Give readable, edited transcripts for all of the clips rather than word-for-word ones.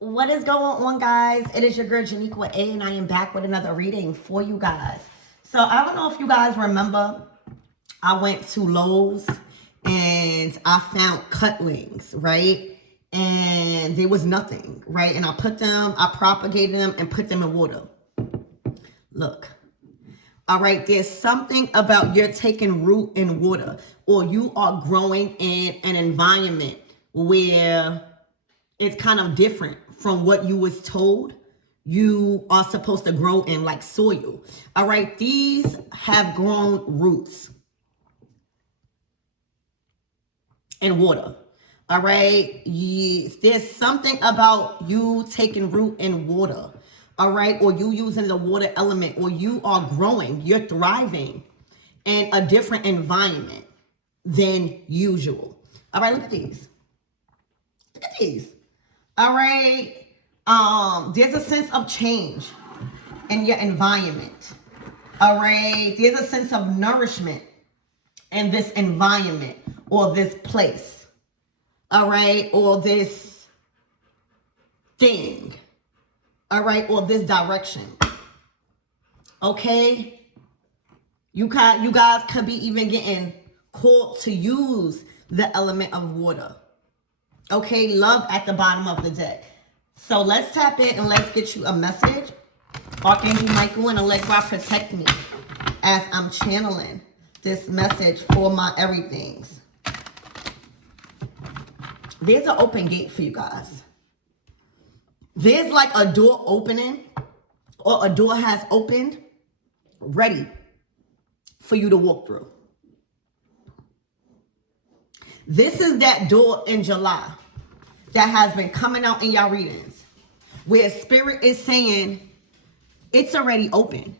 What is going on, guys? It is your girl Janiqua A, and I am back with another reading for you guys. So I don't know if you guys remember, I went to Lowe's and I found cutlings, right? And there was nothing, right? And I propagated them and put them in water. Look. All right, there's something about you're taking root in water, or you are growing in an environment where it's kind of different from what you was told you are supposed to grow in, like soil. All right, these have grown roots in water. All right, there's something about you taking root in water. All right, or you using the water element, or you are growing, you're thriving in a different environment than usual. All right, look at these. Look at these. All right. There's a sense of change in your environment. All right. There's a sense of nourishment in this environment or this place. All right. Or this thing. All right. Or this direction. Okay. You guys could be even getting called to use the element of water. Okay, love at the bottom of the deck. So let's tap in and let's get you a message. Archangel Michael and Allegra, protect me as I'm channeling this message for my everythings. There's an open gate for you guys. There's like a door opening, or a door has opened, ready for you to walk through. This is that door in July that has been coming out in y'all readings, where Spirit is saying it's already open.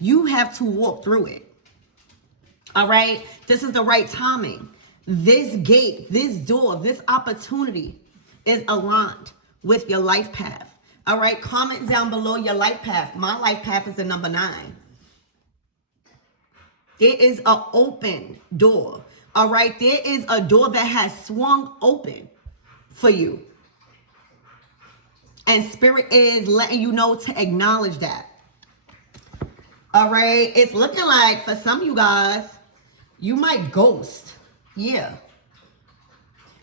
You have to walk through it. All right? This is the right timing. This gate, this door, this opportunity is aligned with your life path. All right? Comment down below your life path. My life path is the number 9. There is an open door. All right, there is a door that has swung open for you. And Spirit is letting you know to acknowledge that. All right, it's looking like for some of you guys, you might ghost. Yeah.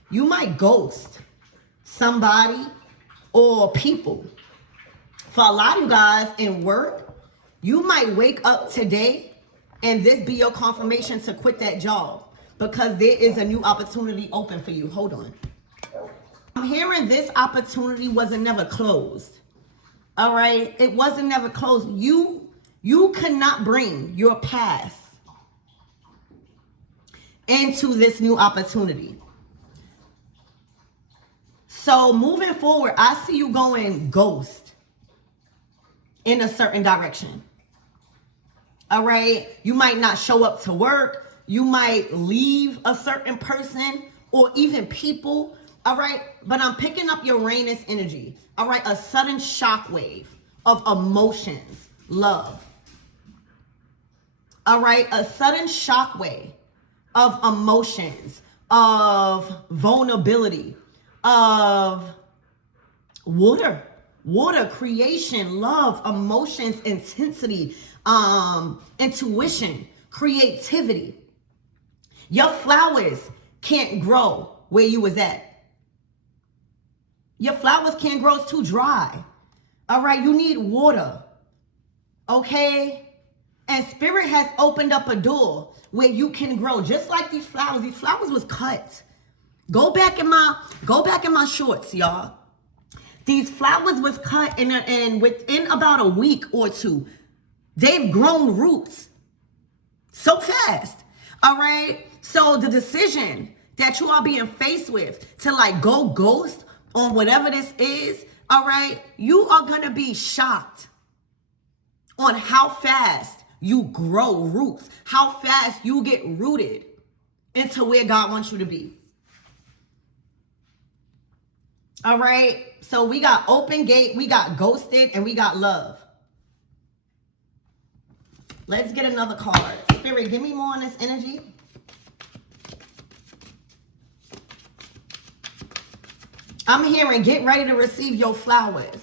You might ghost somebody or people. For a lot of you guys in work, you might wake up today and this be your confirmation to quit that job. Because there is a new opportunity open for you. Hold on. I'm hearing this opportunity wasn't never closed. All right? It wasn't never closed. You cannot bring your past into this new opportunity. So moving forward, I see you going ghost in a certain direction. All right? You might not show up to work. You might leave a certain person or even people, all right? But I'm picking up Uranus energy, all right? A sudden shockwave of emotions, love, all right? A sudden shockwave of emotions, of vulnerability, of water, creation, love, emotions, intensity, intuition, creativity. Your flowers can't grow where you was at. Your flowers can't grow, it's too dry. All right, you need water. Okay? And Spirit has opened up a door where you can grow. Just like these flowers. These flowers was cut. Go back in my shorts, y'all. These flowers was cut and within about a week or two, they've grown roots so fast. All right? So the decision that you are being faced with to like go ghost on whatever this is, all right, you are going to be shocked on how fast you grow roots, how fast you get rooted into where God wants you to be. All right? So we got open gate, we got ghosted, and we got love. Let's get another card. Spirit, give me more on this energy. I'm hearing get ready to receive your flowers.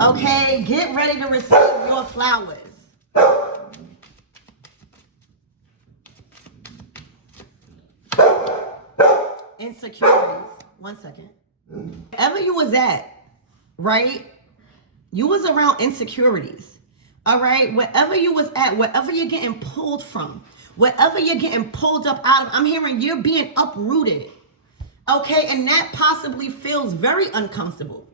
Okay, get ready to receive your flowers. Insecurities. 1 second. Wherever you was at, right? You was around insecurities. All right? Wherever you was at, wherever you're getting pulled from, wherever you're getting pulled up out of, I'm hearing you're being uprooted. Okay? And that possibly feels very uncomfortable.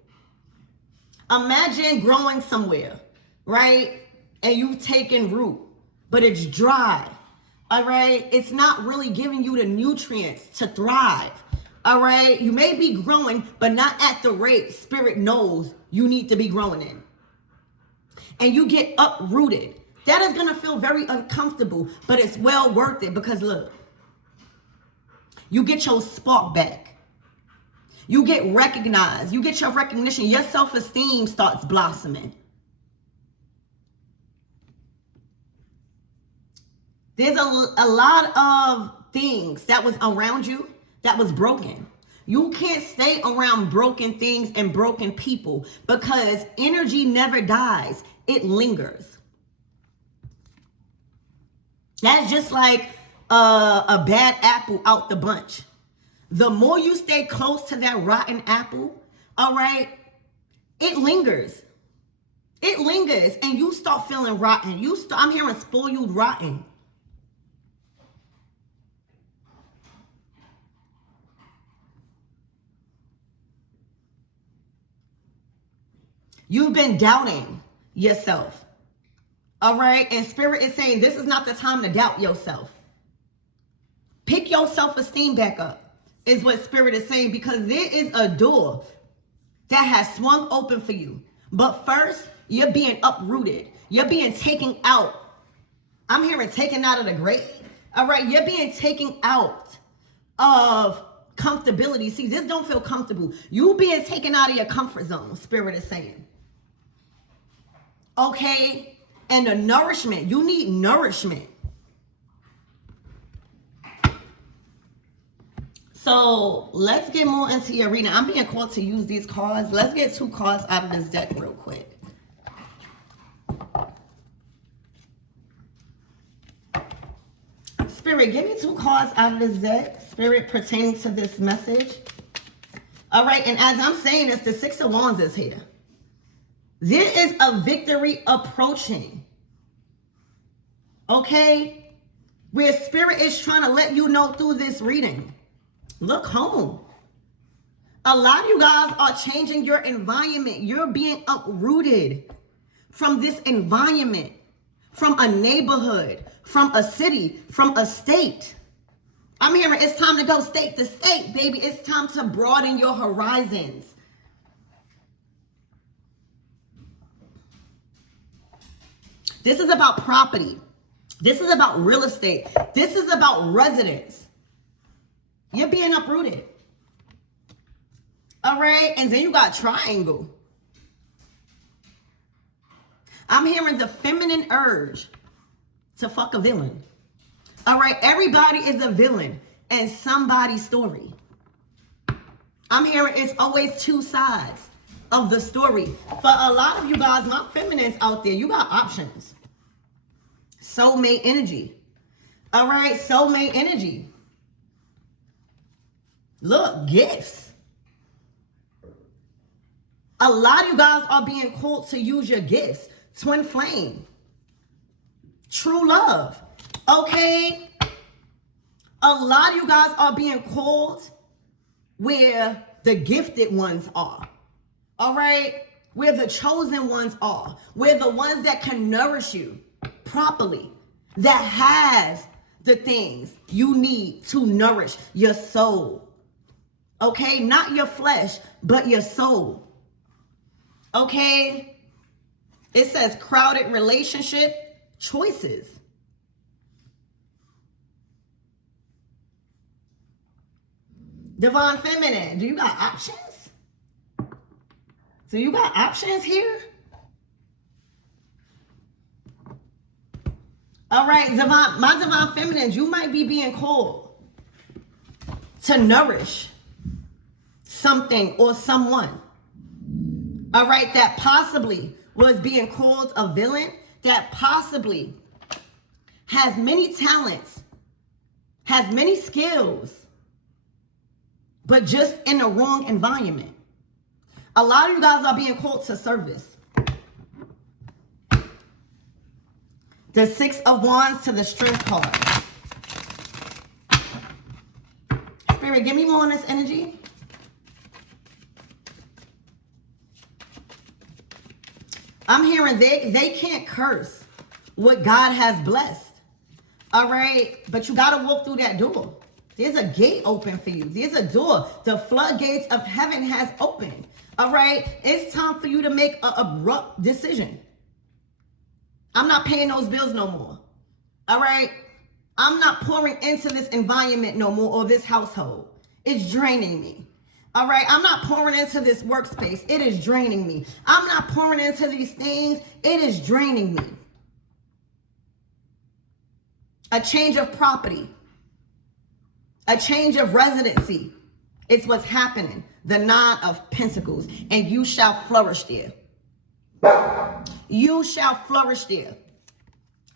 Imagine growing somewhere, right? And you've taken root, but it's dry. All right? It's not really giving you the nutrients to thrive. All right? You may be growing, but not at the rate Spirit knows you need to be growing in. And you get uprooted. That is going to feel very uncomfortable, but it's well worth it because look, you get your spark back. You get recognized. You get your recognition. Your self-esteem starts blossoming. There's a lot of things that was around you that was broken. You can't stay around broken things and broken people because energy never dies. It lingers. That's just like a bad apple out the bunch. The more you stay close to that rotten apple, all right, it lingers. It lingers and you start feeling rotten. I'm hearing spoiled rotten. You've been doubting yourself. All right. And Spirit is saying this is not the time to doubt yourself. Pick your self-esteem back up is what Spirit is saying, because there is a door that has swung open for you. But first, you're being uprooted. You're being taken out. I'm hearing taken out of the grave. All right. You're being taken out of comfortability. See, this don't feel comfortable. You being taken out of your comfort zone, Spirit is saying. Okay? And the nourishment. You need nourishment. So let's get more into your reading. I'm being called to use these cards. Let's get 2 cards out of this deck real quick. Spirit, give me 2 cards out of this deck. Spirit, pertaining to this message. All right, and as I'm saying this, the 6 of Wands is here. There is a victory approaching. Okay? Where Spirit is trying to let you know through this reading. Look home. A lot of you guys are changing your environment. You're being uprooted from this environment, from a neighborhood, from a city, from a state. I'm hearing it's time to go state to state, baby. It's time to broaden your horizons. This is about property. This is about real estate. This is about residence. You're being uprooted. All right. And then you got triangle. I'm hearing the feminine urge to fuck a villain. All right. Everybody is a villain in somebody's story. I'm hearing it's always 2 sides of the story. For a lot of you guys, my feminines out there, you got options. Soulmate energy. All right. Soulmate energy. Look, gifts. A lot of you guys are being called to use your gifts. Twin flame. True love. Okay? A lot of you guys are being called where the gifted ones are. All right? Where the chosen ones are. Where the ones that can nourish you properly. That has the things you need to nourish your soul. Okay, not your flesh, but your soul. Okay, it says crowded relationship choices. Divine Feminine, do you got options? So you got options here? All right, my Divine Feminines, you might be being called to nourish something or someone, all right, that possibly was being called a villain, that possibly has many talents, has many skills, but just in the wrong environment. A lot of you guys are being called to service. The Six of Wands to the Strength card. Spirit, give me more on this energy. I'm hearing they can't curse what God has blessed. All right? But you got to walk through that door. There's a gate open for you. There's a door. The floodgates of heaven has opened. All right? It's time for you to make an abrupt decision. I'm not paying those bills no more. All right? I'm not pouring into this environment no more or this household. It's draining me. All right? I'm not pouring into this workspace. It is draining me. I'm not pouring into these things. It is draining me. A change of property. A change of residency. It's what's happening. The Nine of Pentacles. And you shall flourish there. You shall flourish there.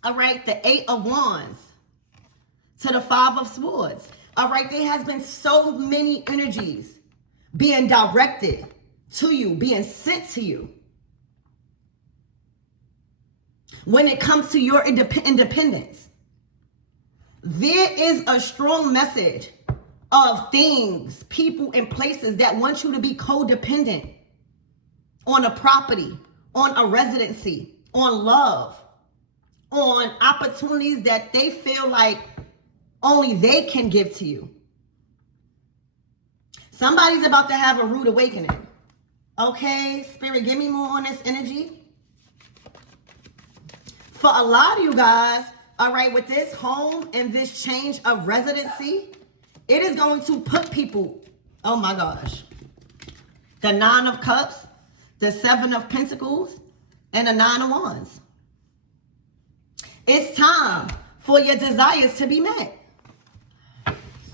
All right. The Eight of Wands to the Five of Swords. All right. There has been so many energies being directed to you, being sent to you. When it comes to your independence, there is a strong message of things, people, and places that want you to be codependent on a property, on a residency, on love, on opportunities that they feel like only they can give to you. Somebody's about to have a rude awakening. Okay, Spirit, give me more on this energy. For a lot of you guys, all right, with this home and this change of residency, it is going to put people, oh my gosh, the Nine of Cups, the Seven of Pentacles, and the Nine of Wands. It's time for your desires to be met.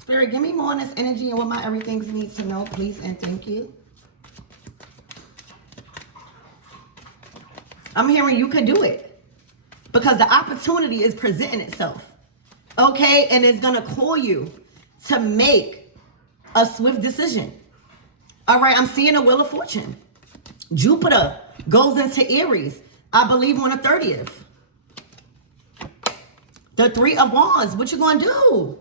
Spirit, give me more on this energy and what my everything needs to know, please, and thank you. I'm hearing you could do it because the opportunity is presenting itself, okay? And it's going to call you to make a swift decision. All right, I'm seeing a Wheel of Fortune. Jupiter goes into Aries, I believe on the 30th. The Three of Wands, what you gonna do?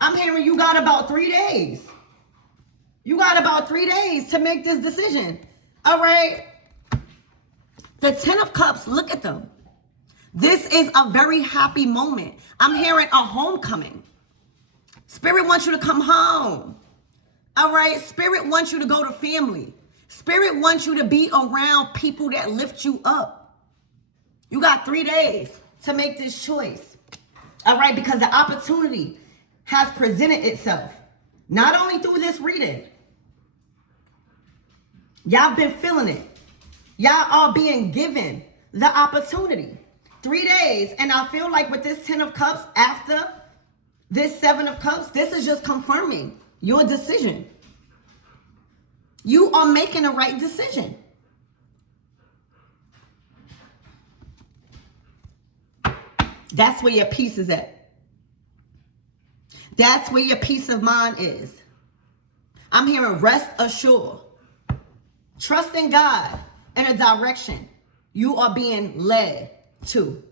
I'm hearing you got about 3 days. You got about 3 days to make this decision. All right. The Ten of Cups, look at them. This is a very happy moment. I'm hearing a homecoming. Spirit wants you to come home. All right. Spirit wants you to go to family. Spirit wants you to be around people that lift you up. You got 3 days to make this choice. All right. Because the opportunity has presented itself. Not only through this reading. Y'all been feeling it. Y'all are being given the opportunity. 3 days. And I feel like with this Ten of Cups, after this Seven of Cups, this is just confirming your decision. You are making the right decision. That's where your peace is at. That's where your peace of mind is. I'm hearing rest assured. Trust in God in a direction you are being led to.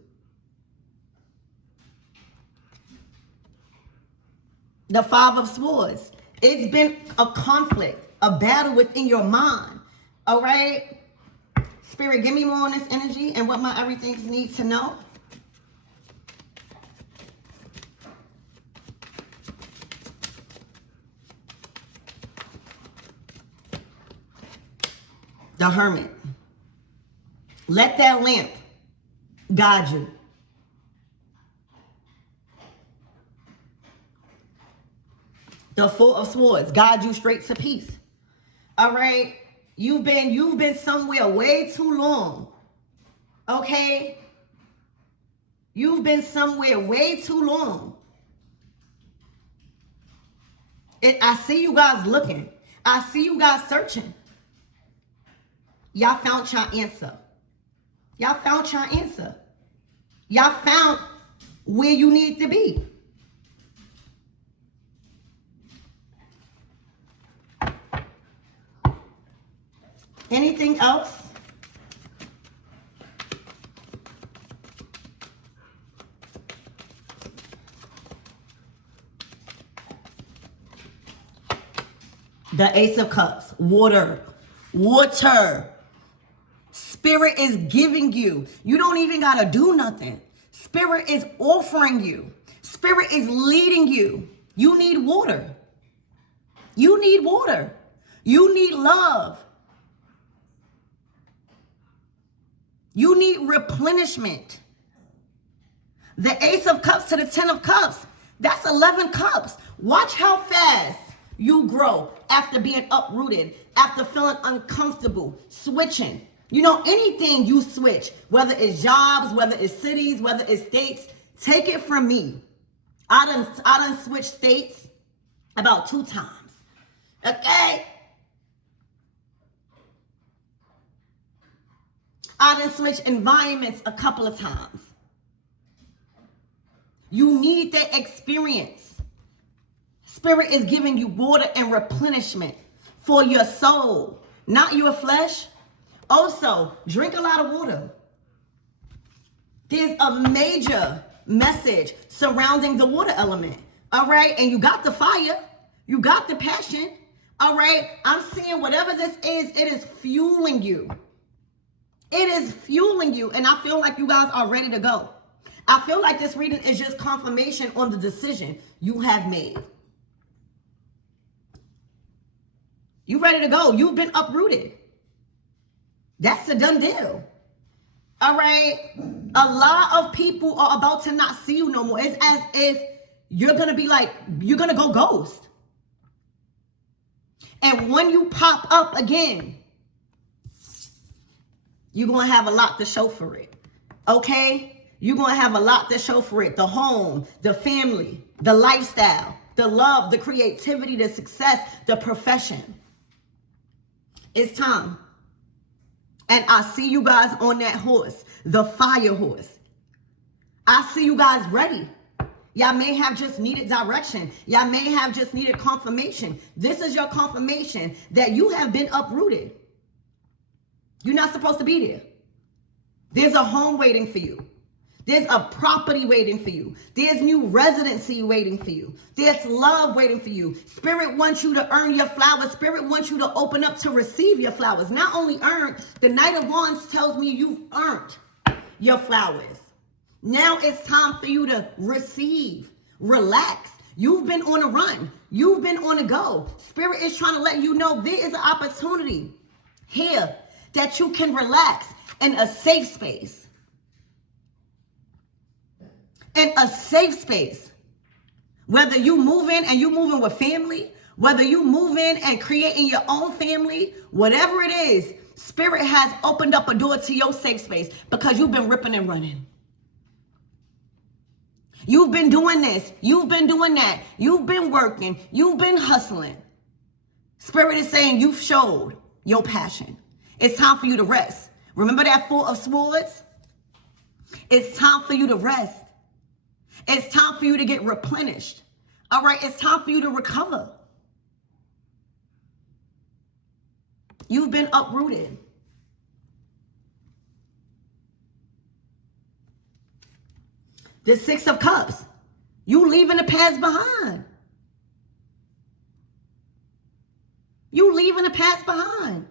The Five of Swords. It's been a conflict, a battle within your mind. All right? Spirit, give me more on this energy and what my everything needs to know. The Hermit. Let that lamp guide you. The Four of Swords guide you straight to peace. All right? You've been somewhere way too long. Okay? You've been somewhere way too long. I see you guys looking. I see you guys searching. Y'all found your answer. Y'all found your answer. Y'all found where you need to be. Anything else? The Ace of Cups. Water. Water. Spirit is giving you. You don't even got to do nothing. Spirit is offering you. Spirit is leading you. You need water. You need water. You need love. You need replenishment. The Ace of Cups to the 10 of Cups. That's 11 cups. Watch how fast you grow after being uprooted, after feeling uncomfortable, switching. You know, anything you switch, whether it's jobs, whether it's cities, whether it's states, take it from me. I done switched states about 2 times. Okay? I done switched environments a couple of times. You need that experience. Spirit is giving you water and replenishment for your soul, not your flesh. Also, drink a lot of water. There's a major message surrounding the water element. All right? And you got the fire. You got the passion. All right? I'm seeing whatever this is, it is fueling you. It is fueling you. And I feel like you guys are ready to go. I feel like this reading is just confirmation on the decision you have made. You ready to go. You've been uprooted. That's a done deal. All right? A lot of people are about to not see you no more. It's as if you're going to be like, you're going to go ghost. And when you pop up again, you're going to have a lot to show for it. Okay? You're going to have a lot to show for it. The home, the family, the lifestyle, the love, the creativity, the success, the profession. It's time. And I see you guys on that horse, the fire horse. I see you guys ready. Y'all may have just needed direction. Y'all may have just needed confirmation. This is your confirmation that you have been uprooted. You're not supposed to be there. There's a home waiting for you. There's a property waiting for you. There's new residency waiting for you. There's love waiting for you. Spirit wants you to earn your flowers. Spirit wants you to open up to receive your flowers. Not only earn, the Knight of Wands tells me you've earned your flowers. Now it's time for you to receive, relax. You've been on a run. You've been on a go. Spirit is trying to let you know there is an opportunity here that you can relax in a safe space. In a safe space. Whether you move in and you moving with family, whether you move in and creating your own family, whatever it is, Spirit has opened up a door to your safe space because you've been ripping and running. You've been doing this. You've been doing that. You've been working. You've been hustling. Spirit is saying you've showed your passion. It's time for you to rest. Remember that Four of Swords? It's time for you to rest. It's time for you to get replenished. All right, it's time for you to recover. You've been uprooted. The Six of Cups. You leaving the past behind. You leaving the past behind.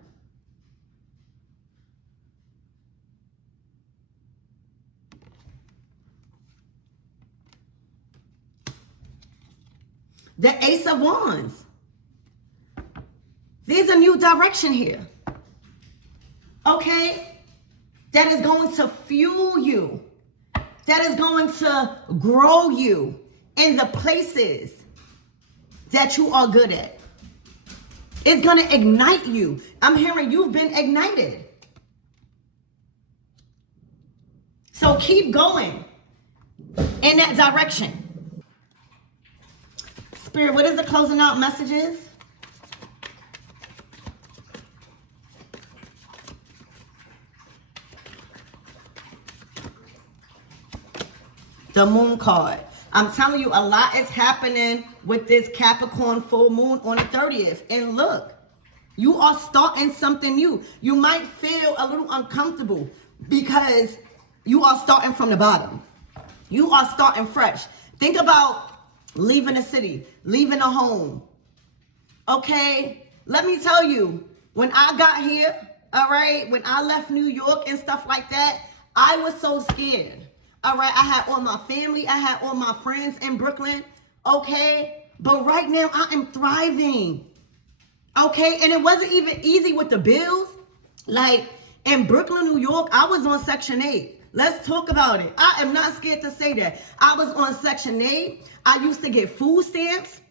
The Ace of Wands. There's a new direction here. Okay? That is going to fuel you. That is going to grow you in the places that you are good at. It's going to ignite you. I'm hearing you've been ignited. So keep going in that direction. Spirit, what is the closing out messages The moon card. I'm telling you, a lot is happening with this Capricorn full moon on the 30th. And look, you are starting something new. You might feel a little uncomfortable because you are starting from the bottom. You are starting fresh. Think about leaving a city, leaving a home. Okay? Let me tell you, when I got here, all right, when I left New York and stuff like that, I was so scared. All right, I had all my family, I had all my friends in Brooklyn, okay? But right now, I am thriving, okay? And it wasn't even easy with the bills. Like, in Brooklyn, New York, I was on Section 8. Let's talk about it. I am not scared to say that. I was on Section 8. I used to get food stamps,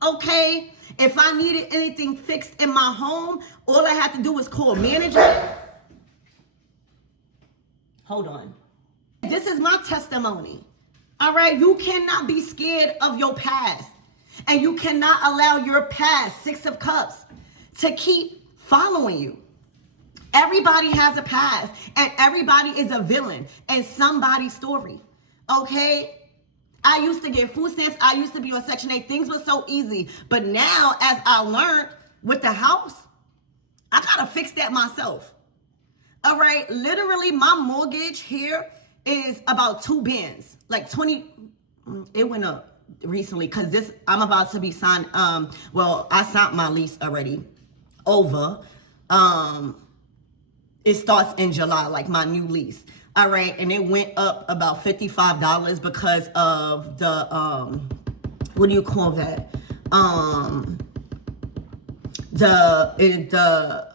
okay? If I needed anything fixed in my home, all I had to do was call management. Hold on. This is my testimony. All right, you cannot be scared of your past. And you cannot allow your past, Six of Cups, to keep following you. Everybody has a past, and everybody is a villain in somebody's story. Okay? I used to get food stamps. I used to be on Section 8. Things were so easy. But now, as I learned with the house, I gotta fix that myself. All right, literally my mortgage here is about 2 bands, like 20. It went up recently because this I'm about to be signed. Well, I signed my lease already over. It starts in July, like my new lease. All right, and it went up about $55 because of the what do you call that?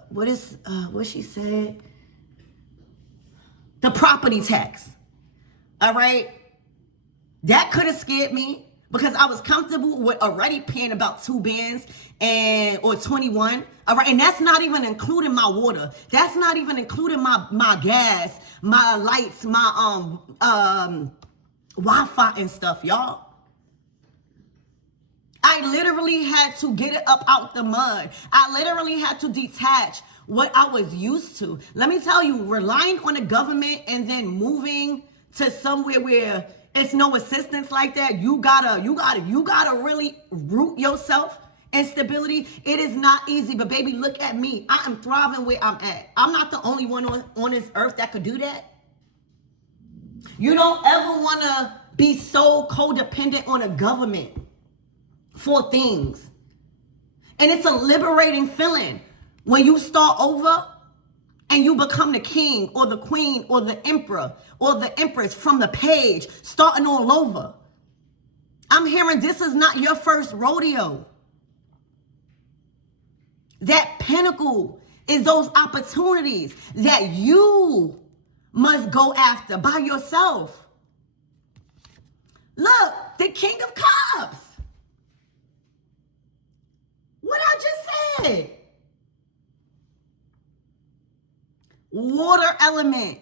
What she said? The property tax. All right, that could have scared me because I was comfortable with already paying about 2 bands or 21. All right, and that's not even including my water. That's not even including my gas, my lights, my Wi-Fi and stuff, y'all. I literally had to get it up out the mud. I literally had to detach what I was used to. Let me tell you, relying on the government and then moving to somewhere where it's no assistance like that, you gotta really root yourself in stability. It is not easy, but baby, look at me. I am thriving where I'm at. I'm not the only one on this earth that could do that. You don't ever wanna be so codependent on a government for things. And it's a liberating feeling when you start over and you become the king or the queen or the emperor or the empress from the page, starting all over. I'm hearing this is not your first rodeo. That pinnacle is those opportunities that you must go after by yourself. Look, the King of Cups. What I just said. Water element.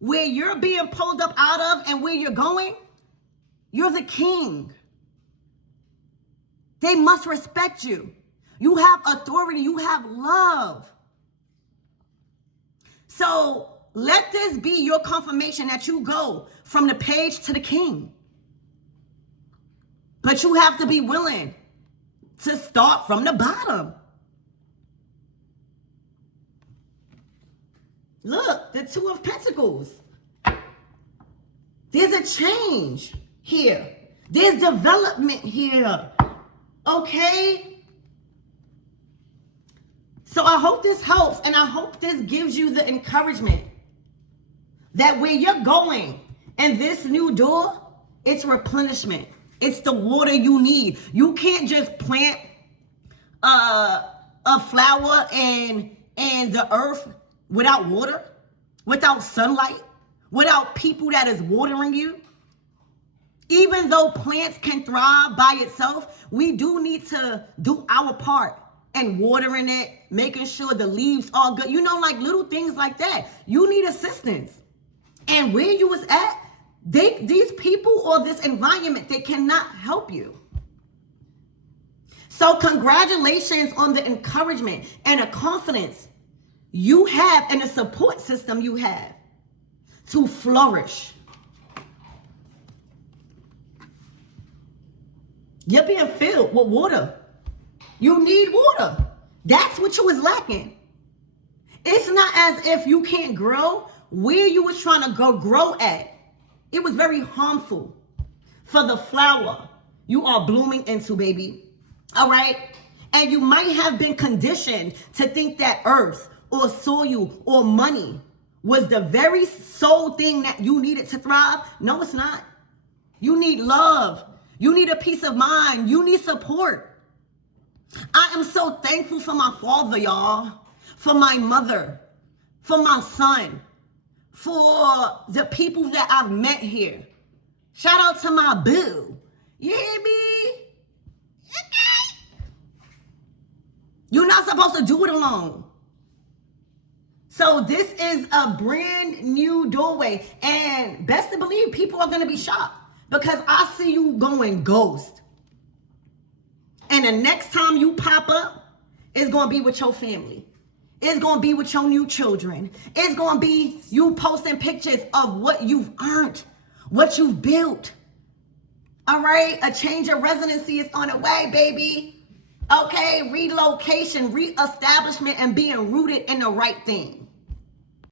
Where you're being pulled up out of and where you're going, you're the king. They must respect you. You have authority. You have love. So let this be your confirmation that you go from the page to the king. But you have to be willing to start from the bottom. Look, the Two of Pentacles. There's a change here. There's development here. Okay? So I hope this helps, and I hope this gives you the encouragement that where you're going and this new door, it's replenishment. It's the water you need. You can't just plant a flower in the earth without water, without sunlight, without people that is watering you. Even though plants can thrive by itself, we do need to do our part and watering it, making sure the leaves are good. You know, like little things like that. You need assistance. And where you was at, these people or this environment, they cannot help you. So congratulations on the encouragement and the confidence you have and the support system you have to flourish. You're being filled with water. You need water. That's what you was lacking. It's not as if you can't grow where you was trying to go grow at. It was very harmful for the flower you are blooming into, baby. All right? And you might have been conditioned to think that earth or soil or money was the very sole thing that you needed to thrive. No, it's not. You need love. You need a peace of mind. You need support. I am so thankful for my father, y'all, for my mother, for my son, for the people that I've met here. Shout out to my boo. You hear me? Okay. You're not supposed to do it alone. So this is a brand new doorway. And best to believe, people are going to be shocked because I see you going ghost. And the next time you pop up, it's going to be with your family. It's going to be with your new children. It's going to be you posting pictures of what you've earned, what you've built. All right? A change of residency is on the way, baby. Okay? Relocation, reestablishment, and being rooted in the right thing.